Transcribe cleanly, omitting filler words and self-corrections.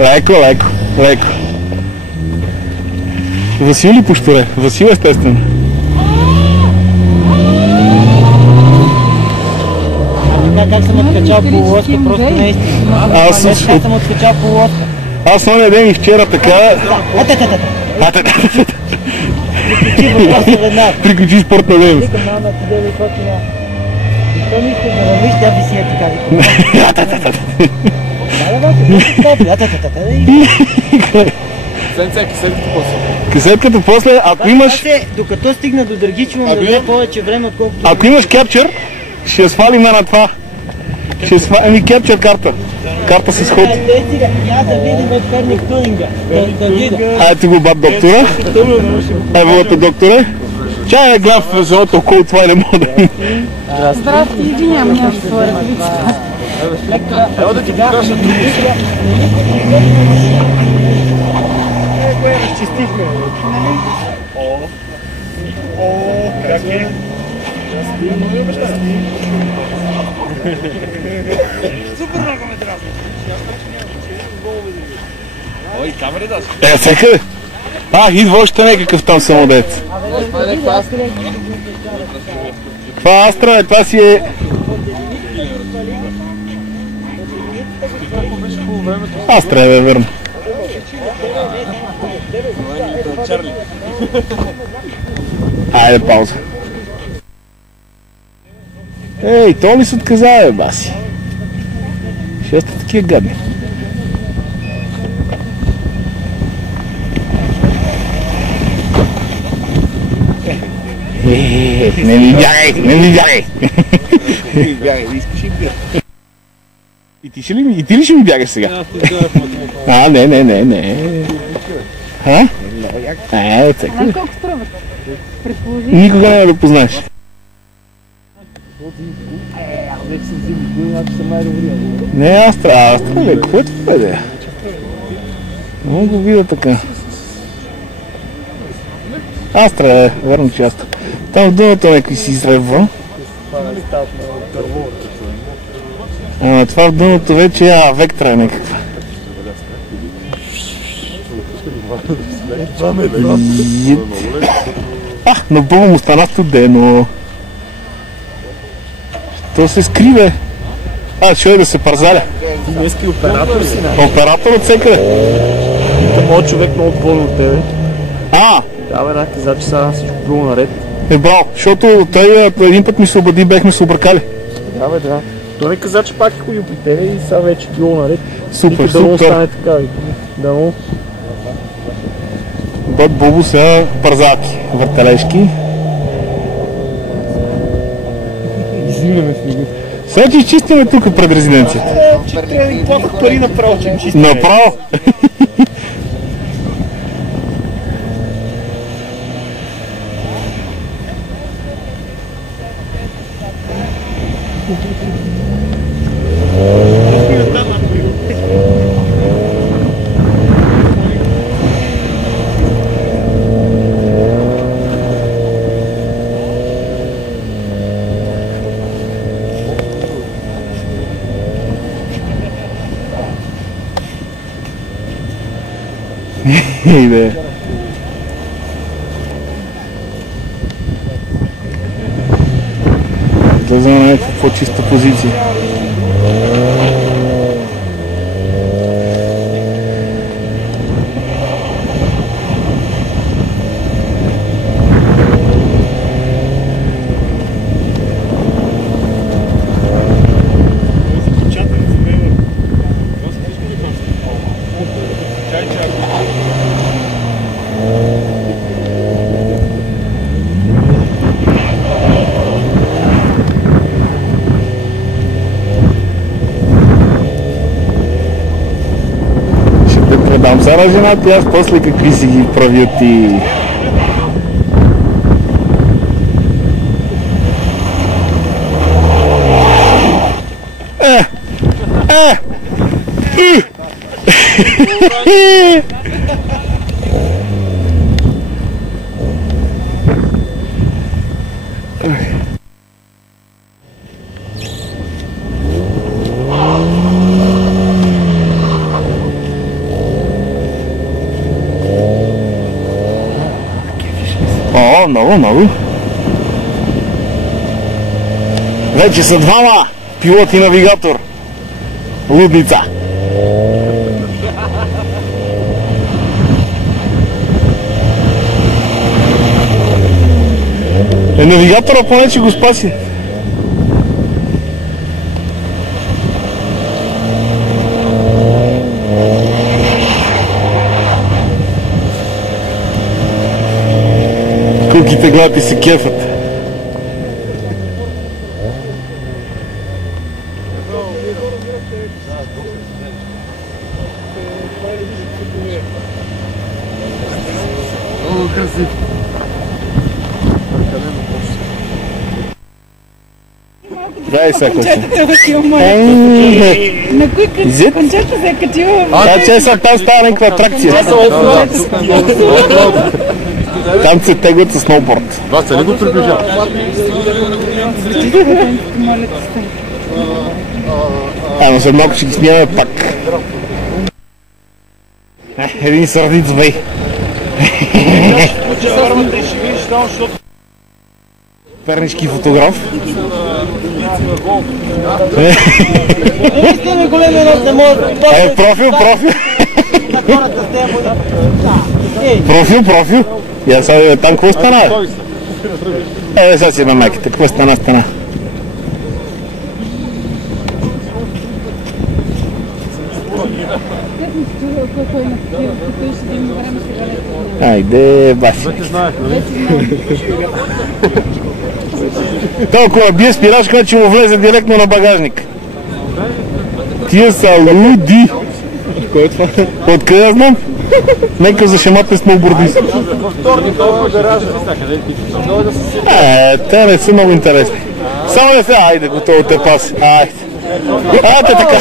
Леко, леко, леко. Васил ли пущуре? Васил естествено. Как съм откачал по лодка, просто наистина. Как съм откачал по лодка. Аз оня ден и вчера така... Приключи спортна дейност. Викам, мама, ти дели котина. И то ми иска да вървиш, тя висия така. Кисетката после, ако имаш... Докато стигна до Драгичево, ми даде повече време, отколкото... Ако имаш кепчър, ще свалим на това. Ще свалим кепчър карта. Карта с ход. Я да видим от Перник Тунинга. Айде го бат доктора. Еволата докторе. Чай глав в зелото около това и не мога да... Здрасти, извинявам, нямам своя ръкавица. Ево да ти покажа други. Кое разчистихме? О, как е? Супер много ме дразни. Ой, камери даш? Всекъде. Идва още някакъв там самодец. Това Астра е, това си е... Астра е, верно. Айде, пауза. Ей, то ли се отказа, бе, баси? Ще сте такива гадни. Не ми бягай, не ми бягай! Не ми бягай, искаш и бягай. И ти ли ще ми бягаш сега? Не. Цъка. Знаеш колко струва? Предположи. Никога няма да познаеш. Вече съм взимал, аз съм най-добрия. Не, Астра, бе, какво е това, бе? Не го видя така. Астра е, верно, че Астра. Там в дъното някой си изребва. Това в дъното вече е Вектра е някаква. На Бога му стана студено. То се скриве. Ще е да се парзаля. Ти днески оператор си, не? Оператор от всекъде. Пита моят човек много по-добре от тебе. Да, бе, каза, че сега всичко било наред. Браво, защото той един път ми се обади, бехме се объркали. Да, бе, да. Той ми каза, че пак е ходил при тебе и сега вече било наред. Супер, да му стане така. Да му. Бат Бобо сега парзаки, въртележки. Изимаме с него. Сега че изчистиме тук пред резиденцията. Че трябва да платят пари направо, че им чистим. Направо? Иде. Излезем на някаква по-чиста позиция. Дам сега на жената и аз после какви си ги правят и... Много, много. Вече са двама пилот и навигатор. Лудница. Навигатора поне, че го спаси. Куките гледат и се кефат. Много красив. Дай сега Кончетата да си умоя. На кои кончета се е качила? Че са там става някаква атракция. Там се теглят със сноуборд. Вася, не го приближава. Ама за малко ще ги снимаме пак. Един сърдиц бей. Пернишки фотограф. Профил. Профил. Я сега там какво стана? Сега си на майките. Какво стана? Айде, баси. Толкова бие спирачка, че му влезе директно на багажник. Тия са луди. Кой е това? Откъде я знам? Нека зашематне сноубордист. Те не са много интересни. Само не се, айде, готово те паси. Айде. Айде така.